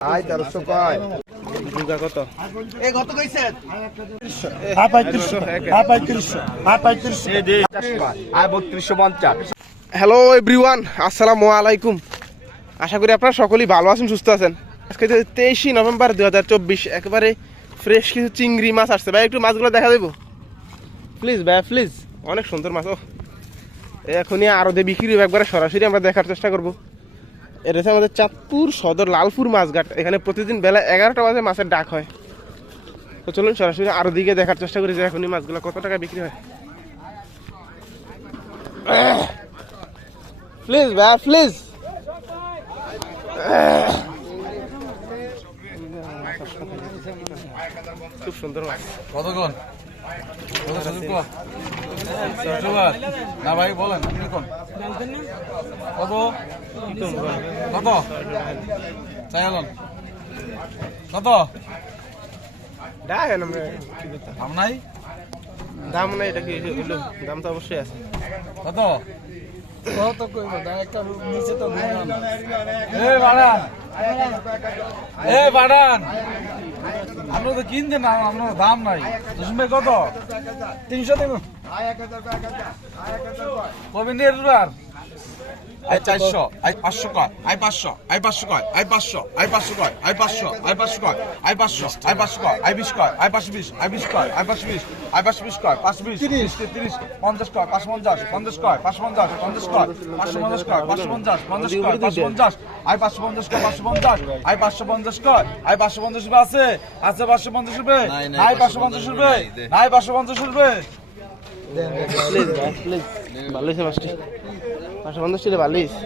আয় তেরোশো কয়। দুগা কত? এ কত কইছেন? হ্যাঁ পঁয়ত্রিশশো হ্যাঁ পঁয়ত্রিশশো হ্যাঁ পঁয়ত্রিশশো আয় বত্রিশশো পঞ্চাশ। হ্যালো এভরিওয়ান আসসালামু আলাইকুম। আশা করি আপনারা সকলেই ভালো আছেন সুস্থ আছেন। আজকে তেইশে নভেম্বর দু হাজার চব্বিশ একেবারে ফ্রেশ কিছু চিংড়ি মাছ আসছে। ভাই একটু মাছগুলো দেখা দেবো? প্লিজ ভাই প্লিজ অনেক সুন্দর মাছ ও। এখনই আরও দিয়ে বিক্রি হবে একবারে সরাসরি আমরা দেখার চেষ্টা করব। এটা আমাদের চাঁদপুর সদর লালপুর মাছঘাট। এখানে প্রতিদিন বেলা এগারোটা বাজে মাছের ডাক হয়। তো চলুন সরাসরি আরও দিকে দেখার চেষ্টা করি যে এখনই মাছগুলো কত টাকা বিক্রি হয়। প্লিজ ভাই প্লিজ খুব সুন্দর মাছ। কতক্ষণ না ভাই বলেন কত? কত? কত চাইলেন কত? দাম নাই। দাম নাই? এটা কি দাম তো অবশ্যই আছে। কত? কত নিচে তো আমরা তো কিনতে না আমরা দাম নাই। কত? তিনশো দেবেন কবে নিয়ে এবার আই চারশো আই পাঁচশো কয় আই পাঁচশো আই পাঁচশো কয় আই পাঁচশো আই পাঁচশো কয় আই পাঁচশো আই পাঁচশো কয় আই পাঁচশো আই পাঁচশো কয় আই বিশ কয় আই পাঁচশো বিশ আই বিশ কয় আই পাঁচশো বিশ আই পাঁচশো বিশ কয় পাঁচশো বিশ তিরিশ তিরিশ পঞ্চাশ কয় পাঁচশো পঞ্চাশ পঞ্চাশ কয় পাঁচশো পঞ্চাশ পঞ্চাশ কয় পাঁচশো পঞ্চাশ কয় পাঁচশো পঞ্চাশ পঞ্চাশ কয় পাঁচশো পঞ্চাশ আই পাঁচশো পঞ্চাশ কয় পাঁচশো পঞ্চাশ আই পাঁচশো পঞ্চাশ কয় আই পাঁচশো পঞ্চাশ রুপে আছে আছে পাঁচশো পঞ্চাশ রুপে নাই পাঁচশো পঞ্চাশ রুপে নাই পাঁচশো পঞ্চাশ রুপে প্লিজ ভাই প্লিজ ভালো হয়েছে মাস্টার পাঁচশো পঞ্চাশ ছিল ভালো হয়েছে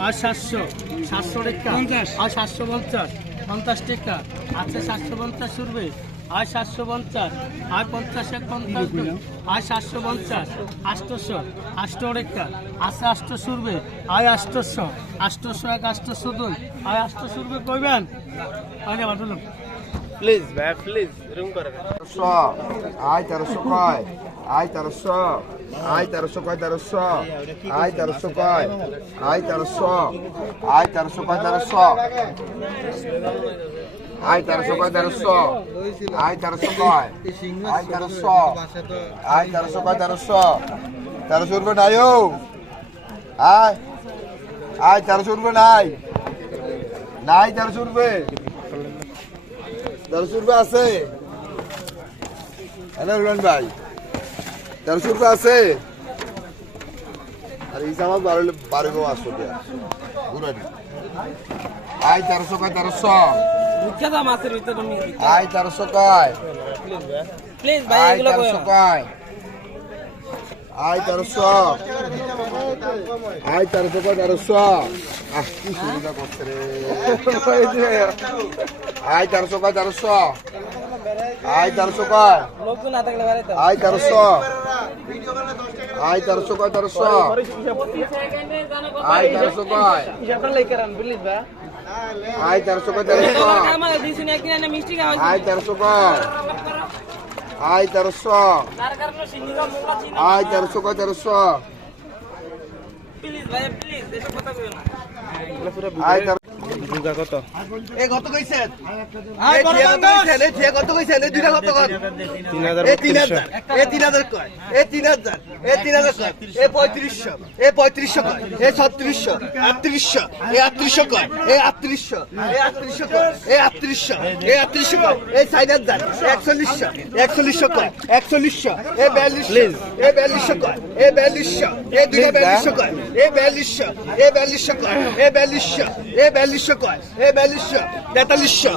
আর সাতশো সাতশো টাকা আর সাতশো পঞ্চাশ পঞ্চাশ টাকা আছে সাতশো পঞ্চাশ শুরবে আর সাতশো পঞ্চাশ আর পঞ্চাশ এক পঞ্চাশ আর সাতশো পঞ্চাশ আষ্টশো আষ্ট টাকা আছে আষ্টশো উঠবে আয় আষ্টশো আষ্টশো এক আষ্টশো দুই আয় আষ্টশো উঠবে কইবেন আরে বাটুলুম প্লিজ ভাই প্লিজ এরকম করে। তেরোশো আয় তেরোশো কয় আয় তেরোশো আয় তেরোশো কয় তেরোশো আয় তেরোশো কয় আয় তেরোশো আয় তেরোশো কয় তেরোশো। আয় তেরোশো কয়, তেরোশো? আয় তেরোশো কয়। আয় তেরোশো। আয় তেরোশো কয়, তেরোশো। তেরোশো রুপে নাই ও। আয়। আয়, তেরোশো রুপে নাই। নাই, তেরোশো রুপে তেরোশো রুপে আছে। হ্যালো রুমান ভাই। তেরোশো রুপে আছে। আর এই জামা বারো বারো আসো ঘুরানি আয়, তেরোশো কয়, তেরোশো। বিখ্যাত মাছের ভিতরে আই তেরোশো কয় প্লিজ ভাই এগুলো তেরোশো কয় আই তেরোশো আই তেরোশো কয় তেরোশো আহ কি সুবিধা করছে রে আই তেরোশো কয় তেরোশো আই তেরোশো আই তেরোশো আই তেরোশো আই তেরোশো আয় তেরোশো কর তেরোশো। আয় তেরোশো কর। আয় তেরোশো। আয় তেরোশো কর তেরোশো। আয় হ্যাঁ, তেরো মুগা কত? এ কত কইছেন আই বড় বাঙ্গাস এ থিয়া কত কইছেন এ দুইটা কত কত 3000 এ 3000 এ 3000 কয়? এ 3000 এ 3000 কয়? এ 3500 এ 3500 কয়? এ 3600 3800 এ 3800 কয়? এ 3800 এ 3800 কয়? এ 3800 এ 3800 কয়? এ 4000 4100 4100 কয়? 4100 এ 4200 এ 4200 কয়? এ 4200 এ 4200 কয়? এ 4200 কয়? এ বিয়াল্লিশশো, তেতাল্লিশশো।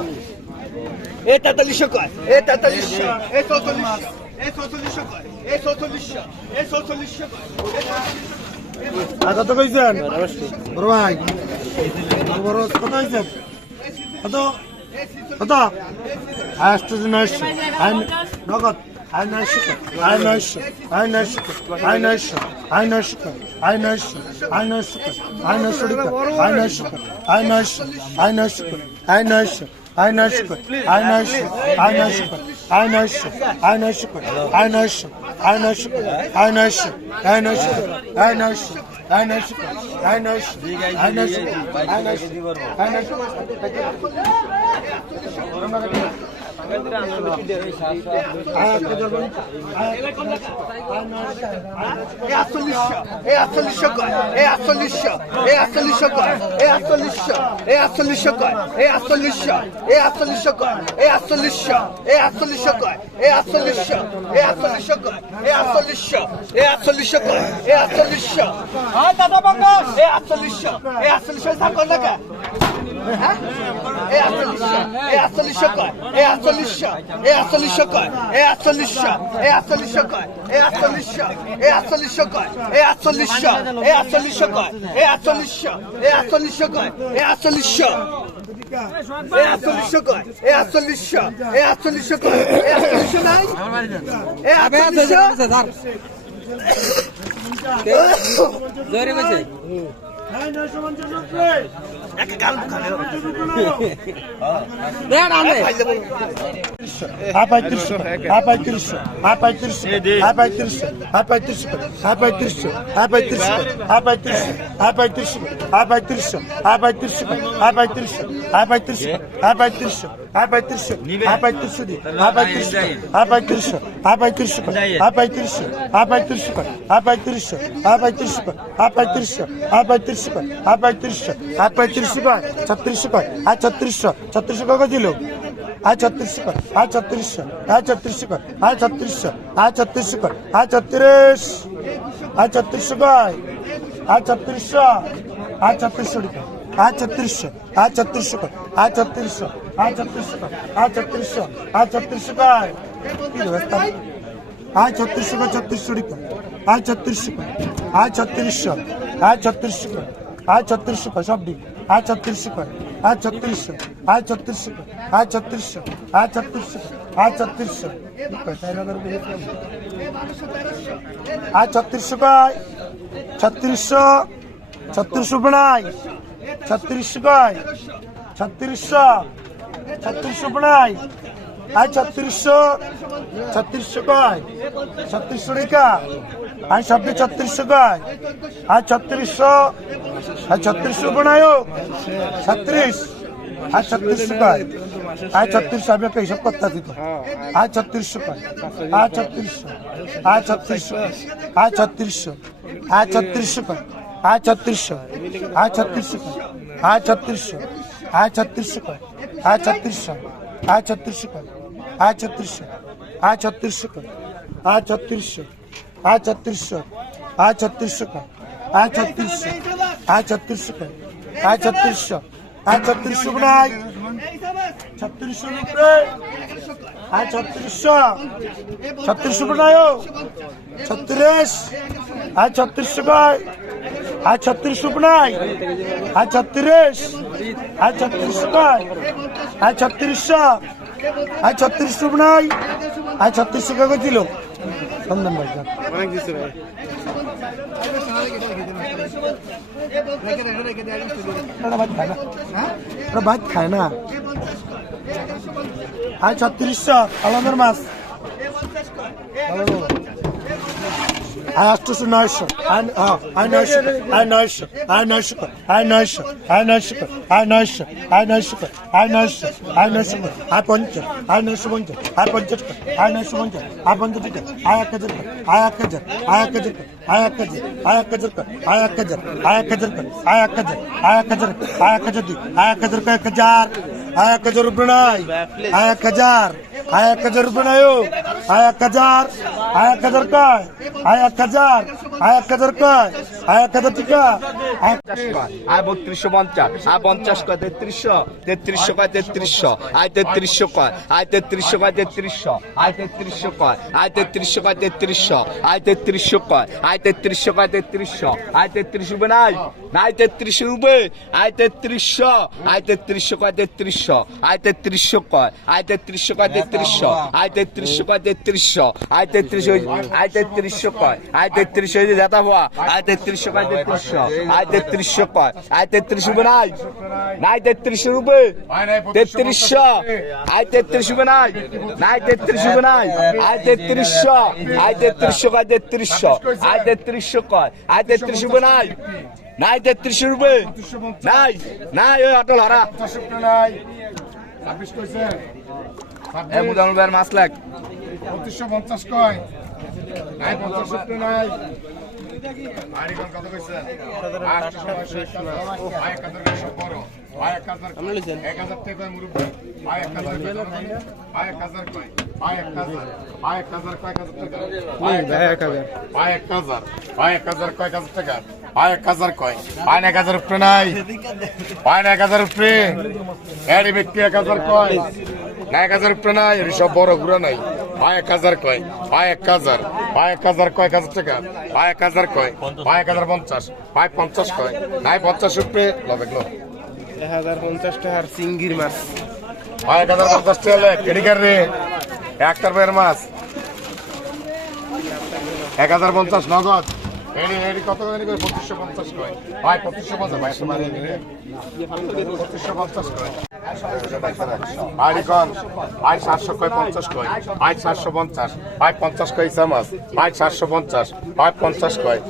এ তেতাল্লিশশো কয়? এ তেতাল্লিশশো, এ চৌচল্লিশশো এ চৌচল্লিশশো কয়? এ চৌচল্লিশশো এ চৌচল্লিশশো কয়? আর কত কইছেন? বড় ভাই, বড় কত হয়েছে কত? কত? আষ্ট নগদ। আই নয়শো আই নয়শো আই নয়শো আই নয়শো আই নয়শো আই নয়শো আই নয়শো আই নয়শো আই নয়শো আই নয়শো আই নয়শো আই নয়শো আই নয়শো আয় নয়শো কয় আয় নয়শো আয় নয়শো কয় আয় নয়শো আয় নয়শো কয় আয় নয়শো আয় নয়শো কয় আয় নয়শো আয় নয়শো আয় নয়শো আয় নয়শো কয় আয় আটচল্লিশশো কয় এ আটচল্লিশশো এ আটচল্লিশশো কয় এ আটচল্লিশশো এ আটচল্লিশশো কয় এ আটচল্লিশশো এ আটচল্লিশশো কয় এ আটচল্লিশশো এ আটচল্লিশশো কয় এ আটচল্লিশশো এ আটচল্লিশশো কয় এ আটচল্লিশশো এ আটচল্লিশশো কয় এ আটচল্লিশশো হ্যাঁ এ আটচল্লিশশো এ আটচল্লিশশো থাকো না কে হ্যাঁ এ আটচল্লিশশো এ আটচল্লিশশো কয় এ আটচল্লিশশো এ আটচল্লিশশো কয় এ আটচল্লিশশো এ আটচল্লিশশো কয় এ আটচল্লিশশো এ আটচল্লিশশো কয় এ আটচল্লিশশো এ আটচল্লিশশো কয় এ আটচল্লিশশো এ আটচল্লিশশো কয় এ আটচল্লিশশো এ আটচল্লিশশো কয় এ আটচল্লিশশো এ আটচল্লিশশো কয় এ আটচল্লিশশো নাই? আটচল্লিশশো? নয়শো পঞ্চাশ আপাই তিরিশ আপাই তিরিশ আয় পঁয়ত্রিশশো আয় পঁয়ত্রিশশো পঁয়ত্রিশশো আয় পঁয়ত্রিশশো আয় পঁয়ত্রিশশো আয় পঁয়ত্রিশশো আয় পঁয়ত্রিশশো আয় পঁয়ত্রিশশো আয় পঁয়ত্রিশশো আয় পঁয়ত্রিশশো আয় পঁয়ত্রিশশো আয় পঁয়ত্রিশশো আয় পঁয়ত্রিশশো আয় পঁয়ত্রিশশো আয় পঁয়ত্রিশশো আয় পঁয়ত্রিশশো ছত্রিশশো ছত্রিশশো ছত্রিশশো কত দিল আয় ছত্রিশশো কর আয় ছত্রিশশো আয় ছত্রিশশো কর আয় ছত্রিশশো আয় ছত্রিশশো কর আয় ছত্রিশ আয় ছত্রিশশো কর আয় ছত্রিশশো আয় ছত্রিশশো આ છત્રીસો આ છત્રીસો આ છત્રીસો આ છત્રીસો આ છત્રીસો આ છત્રીસો આ છત્રીસો છત્રીસો આ છત્રીસો આ છત્રીસો આ છત્રીસો આ છત્રીસો સબ આ છત્રીસો આ છત્રીસો આ છત્રીસો આ છત્રીસો આ છત્રીસો આ છત્રીસો આ છત્રીસો છત્રીસો છત્રીસો બનાય ছত্রিশশো কয় ছত্রিশশো। ছত্রিশশো পড়াই আই ছত্রিশশো। ছত্রিশশো কয় ছত্রিশশো রেখা। আই শব্দে ছত্রিশশো কয় আই ছত্রিশশো। আই ছত্রিশশো পড়াই হোক ছত্রিশ। আর ছত্রিশশো কয় আর ছত্রিশশো, আমি একটা হিসাব করতে দিত আর ছত্রিশশো কয়? আর ছত্রিশশো। আর ছত্রিশশো। আর ছত্রিশশো। আর ছত্রিশশো কয়? আয় ছত্রিশশো। আয় ছত্রিশশো কয়। আয় ছত্রিশশো। আয় ছত্রিশশো কয়। আয় ছত্রিশশো। আয় ছত্রিশশো কয়। আয় ছত্রিশশো। আয় ছত্রিশশো কয়। আয় ছত্রিশশো। আয় ছত্রিশশো। আয় ছত্রিশশো কয়। আয় ছত্রিশশো। আয় ছত্রিশশো কয়। আয় ছত্রিশশো। আয় ছত্রিশশো নাই। ছত্রিশশো নব্বই আয় ছত্রিশশো। ছত্রিশশো নাই ছত্রিশ। আয় ছত্রিশশো কয়। আর ছত্রিশ নাই আর ছত্রিশ আর ছত্রিশ নাই আর ছত্রিশ আর ছত্রিশ নাই আর ছত্রিশ টাকা ছিল সন্ধান ভাই। আর ছত্রিশশো আলমের মাছ। আয় আটশোশো নয়শো আয় হ্যাঁ, আয় নয়শো আয় নয়শো আয় নয়শো আয় নয়শো আয় নয়শো আয় নয়শো আয় নয়শো আয় নয়শো আয় নয়শো আয় পঞ্চাশ আয় নয়শো পঞ্চাশ আয় পঞ্চাশ আয় নয়শো পঞ্চাশ আয় পঞ্চাশ আয় এক হাজার আয় এক হাজার আয় এক হাজার আয় এক হাজার আয় এক হাজার আয় এক হাজার আয় এক হাজার আয় এক হাজার আয় এক হাজার আয় এক হাজার আয় आया कजर बनायो आया कजार आया कजर का आया कजार आया कजर का আয় এক হাজার টিকা আয় বত্রিশশো পঞ্চাশ আয় পঞ্চাশ কয় তেত্রিশশো তেত্রিশশো কয় তেত্রিশশো আয় তেত্রিশশো কয় আয় তেত্রিশশো কয় তেত্রিশশো আয় তেত্রিশশো কয় আয় তেত্রিশশো কয় তেত্রিশশো আয় তেত্রিশশো কয় আয় তেত্রিশশো কয় তেত্রিশশো আয় তেত্রিশ রুপে নাই নাই তেত্রিশ রুপে আয় তেত্রিশশো আয় তেত্রিশশো কয় তেত্রিশশো আয় তেত্রিশশো কয় আয় তেত্রিশশো কয় তেত্রিশশো আয় তেত্রিশশো কয় তেত্রিশশো আয় তেত্রিশ আয় তেত্রিশশো কয় আয় তেত্রিশ হয়েছে জেতা হওয়া আয় তেত্রিশশো কয় তেত্রিশশো আয় তেত্রিশশো কয় আয় তেত্রিশ রুপে নাই নাই তেত্রিশ রুপে তেত্রিশশো আয় তেত্রিশ রুপে নাই নাই তেত্রিশ রুপে নাই আয় তেত্রিশশো আয় তেত্রিশশো কয় তেত্রিশশো আয় তেত্রিশশো কয় আয় তেত্রিশ রুপে নাই নাই তেত্রিশ রুপে নাই নাই ওই অটল হারা মাছ লাগ পঁচিশশো পঞ্চাশ কয় নাই পঞ্চাশ নাই এক হাজার উপরে নাই সব বড় ঘুরা নাই ভাই এক হাজার কয়? ভাই এক হাজার। ভাই এক হাজার কয়েক হাজার টাকা? ভাই এক হাজার কয়? ভাই এক হাজার পঞ্চাশ। ভাই পঞ্চাশ কয়? নাই পঞ্চাশ উপরে? লবে লো এক হাজার পঞ্চাশ টাকার চিংড়ির মাছ। ভাই এক হাজার পঞ্চাশ টাকা কেডিকার রে? একটার বের মাছ। এক হাজার পঞ্চাশ নগদ। কত করে করে পঁচিশশো পঞ্চাশ কয় ভাই, পঁচিশশো পঞ্চাশ, ভাই সমান পঁচিশশো পঞ্চাশ কয় ভাই কন ভাই, সাতশো কয় পঞ্চাশ কয় ভাই, সাতশো পঞ্চাশ। ভাই, পঞ্চাশ কয় চামাচ ভাই, সাতশো পঞ্চাশ। ভাই, পঞ্চাশ কয়।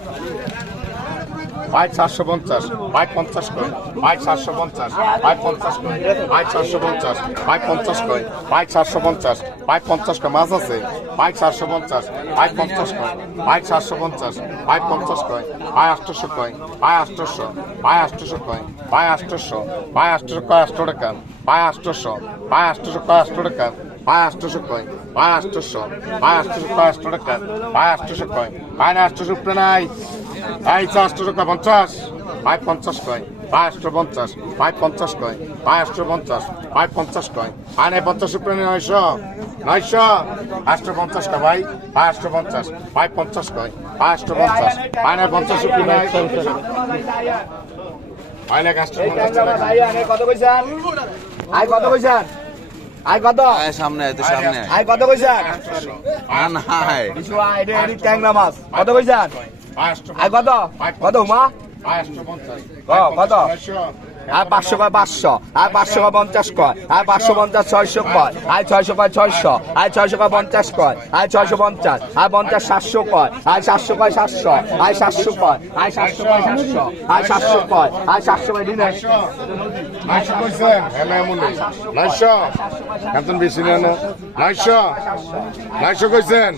ভাই সাতশো পঞ্চাশ ভাই পঞ্চাশ কয় ভাই সাতশো পঞ্চাশ ভাই পঞ্চাশ কয় ভাই সাতশো পঞ্চাশ ভাই পঞ্চাশ কয় ভাই সাতশো পঞ্চাশ ভাই পঞ্চাশ কয় মাছ আছে ভাই সাতশো পঞ্চাশ ভাই পঞ্চাশ কয় ভাই সাতশো পঞ্চাশ ভাই পঞ্চাশ কয় ভাই আটশোশো কয় ভাই আটশোশো ভাই আটশোশো কয় ভাই আটশোশো ভাই আটশোশো কয় আটশো টাকা ভাই আটশোশো ভাই আটশোশো কয় আটশো টাকা ভাই আটশোশো কয় ভাই আটশোশো ভাই আটশোশো কয় আটশো টাকা ভাই আটশোশো কয় ভাই না নাই। চারশো টাকা পঞ্চাশ ভাই পঞ্চাশ কয় আটশো পঞ্চাশ ভাই পঞ্চাশ কয় আটশো পঞ্চাশ ভাই পঞ্চাশ কয় ভাই নাই পঞ্চাশ উপরে নয়শো নয়শো আটশো পঞ্চাশ কয় ভাই আটশো পঞ্চাশ ভাই পঞ্চাশ কয় আটশো পঞ্চাশ ভাই নাই পঞ্চাশ উপরে নাই আটশো পঞ্চাশ টাকা। কত কইছেন? আই কত কইছেন? আই কত? সামনে তো সামনে। আই কত কইছেন? না হাই কিছু আই রে এডি ট্যাংরা মাছ। কত কইছেন? আই কত কত উমা কত? আর পাঁচশো কয় পাঁচশো। আর পাঁচশো কয় পঞ্চাশ কয়। আর পাঁচশো পঞ্চাশ ছয়শো কয়। আর ছয়শো কয় ছয়শো। আর ছয়শো কয় পঞ্চাশ কয়। আর ছয়শো পঞ্চাশ। আর পঞ্চাশ সাতশো কয়। আর সাতশো কয় সাতশো। আর সাতশো কয়। আর সাতশো কয় সাতশো। আর সাতশো কয়। আর সাতশো কয় দিনে। নয়শো। বেশি নেন নয়শো। নয়শো কইছেন?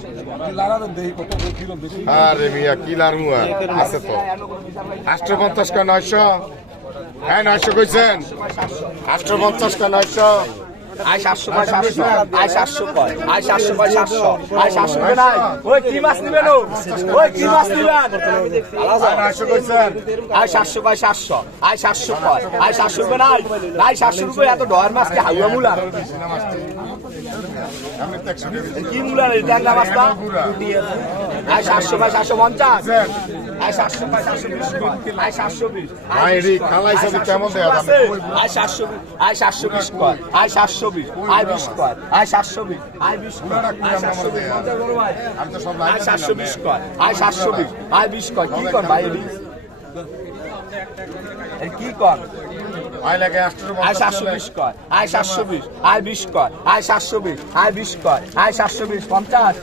আরে মিয়া, কি লারমুয়া আছে তো। আটশো পঞ্চাশ কে নয়শো? হ্যাঁ নয়শো কইছেন। আটশো পঞ্চাশ কে নয়শো? আয় সাতশো কয় সাতশো আয় সাতশো কয় আয় সাতশো কয় সাতশো আয় সাতশো কয় নাই ওই কি মাছ নিবেন ওই কি মাছ নিবেন হ্যাঁ, আয় সাতশো কয় সাতশো আয় সাতশো কয় আয় সাতশো রুপে নাই নাই সাতশো রুপে এত ডর মাছ কি হাউয়া মুলা কি মুলা রে ট্যাংরা মাছটা আয় সাতশো কয় সাতশো পঞ্চাশ আয় সাতশো বিশ আয় সাতশো বিশ ভাই রে খালাই সাথে কেমন দেয়া আছে আয় সাতশো বিশ আয় সাতশো বিশ কয় আয় সাতশো বিশ আয় বিশ কয় আয় সাতশো বিশ আয় বিশ কয় আয় সাতশো বিশ পঞ্চাশ বড় ভাই আমি তো সব আয় সাতশো বিশ কয় আয় সাতশো বিশ আয় বিশ কয় কি কর ভাই এডি কি কর লাগে আয় সাতশো বিশ কয় আয় সাতশো বিশ আয় বিশ কয় আয় সাতশো বিশ আয় বিশ কয় আয় সাতশো বিশ পঞ্চাশ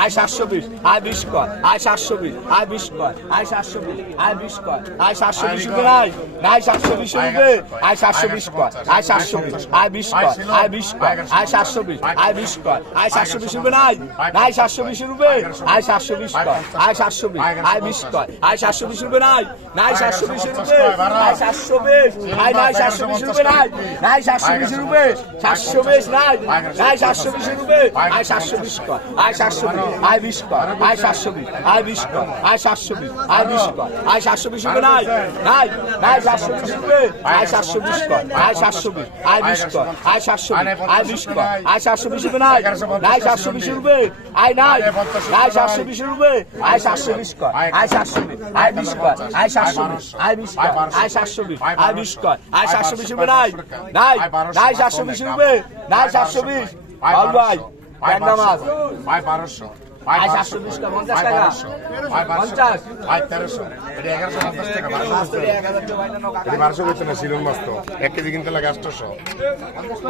আয় সাতশো বিশ আয় বিশ কয় আয় সাতশো বিশ আয় বিশ কয় আয় সাতশো বিশ আয় বিশ কয় আয় সাতশো বিশ রুপে নাই নাই সাতশো বিশ রুপে আয় সাতশো বিশ কয় আয় সাতশো বিশ আয় বিশ কয় আয় বিশ কয় আয় সাতশো বিশ আয় বিশ কয় আয় সাতশো বিশ রুপে নাই নাই সাতশো বিশ রুপে আয় সাতশো বিশ কয় আয় সাতশো বিশ আয় বিশ কয় আয় সাতশো বিশ রুপে নাই নাই সাতশো বিশ রুপে আয় সাতশো বিশ আয় নাই সাতশো বিশ রুপে নাই নাই সাতশো বিশ রুপে সাতশো বিশ নাই নাই সাতশো বিশ রুপে আয় সাতশো বিশ কয় আয় সাতশো বিশ আয় বিশ কয় আয় সাতশো বিশ আয় বিশ কয় আয় সাতশো বিশ আয় বিশ কয় আয় সাতশো বিশ রুপে নাই নাই নাই সাতশো বিশ রুপে আয় সাতশো বিশ কয় আয় সাতশো বিশ আয় বিশ কয় আয় সাতশো বিশ আয় বিশ কয় আয় সাতশো বিশ রুপে নাই নাই সাতশো বিশ রুপে আয় নাই নাই সাতশো বিশ রুপে আয় সাতশো বিশ কয় আয় সাতশো বিশ আয় বিশ কয় আয় সাতশো বিশ আয় বিশ কয় আয় সাতশো বিশ আয় বিশ কয় আয় সাতশো বিশ রুপে নাই নাই নাই সাতশো বিশ রুপে নাই সাতশো বিশ বাবু ভাই ট্যাংরা মাছ ভাই বারোশো আয় সাতশো বিশ কয় পঞ্চাশ টাকা। পঞ্চাশ। আয় তেরোশো এটা এগারোশো পঞ্চাশ টাকা বারোশো টাকা, টাকা। এটা বারোশো করছে না শিলন মাছ তো। এক কেজি কিনতে লাগে আটশোশো।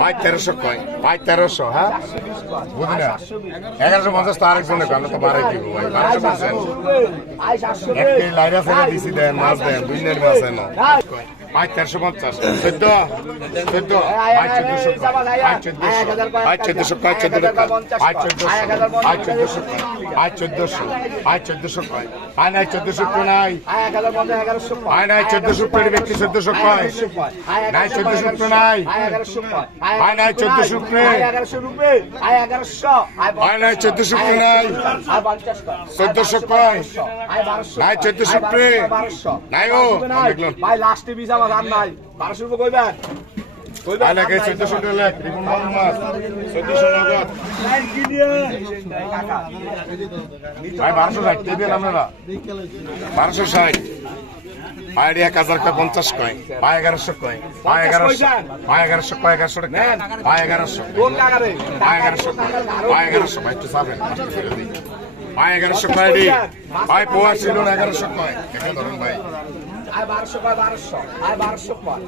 পাঁচ তেরোশো কয়? পাঁচ তেরোশো হ্যাঁ? বুঝি না। এগারোশো পঞ্চাশ তো আরেকজনে কয়, আমরা তো বাড়াই দিব ভাই বারোশো পার্সেন্ট এক কেজি লাইরা ছেড়ে দিছি দেন মাছ দেন বুঝলেন মাছ দেন পাঁচ তেরোশো পঞ্চাশ চোদ্দ চোদ্দ পাঁচ চোদ্দশো পাঁচ চোদ্দশো পাঁচ চোদ্দশো পাঁচ চোদ্দশো পাঁচ চোদ্দশো পাঁচ চোদ্দশো পাঁচ চোদ্দশো কয় পাঁচ নাই চোদ্দশো নাই। পাঁচ নাই চোদ্দশো পেড়ে ব্যক্তি চোদ্দশো কয় নাই চোদ্দশো নাই। আয় নাই চোদ্দশো আয় নাই চোদ্দশো নাই। চোদ্দশো কয় নাই চোদ্দশো আয় উপরে। বারোশো নাই ও, দেখলাম। লাস্টে আমার আর নাই। বারোশো রুপে কইবেন? কইবেন চোদ্দশো লাখ রিপন বাবু চোদ্দশো নগদ ভাই বারোশো ষাট দেবেন আপনারা। বারোশো ষাট। পায়ের এক হাজার কয় পঞ্চাশ কয়? পায় এগারোশো কয়? পায় এগারোশো পায় এগারোশো কয় এগারোশো টাকা? পায় এগারোশো। পায় এগারোশো পায় এগারোশো। ভাই একটু চাপেন পায় এগারোশো কয় রে। পায় পোয়া ছিল এগারোশো কয়। ধরুন ভাই। আয় বারোশো কয় বারোশো আয় বারোশো কয়।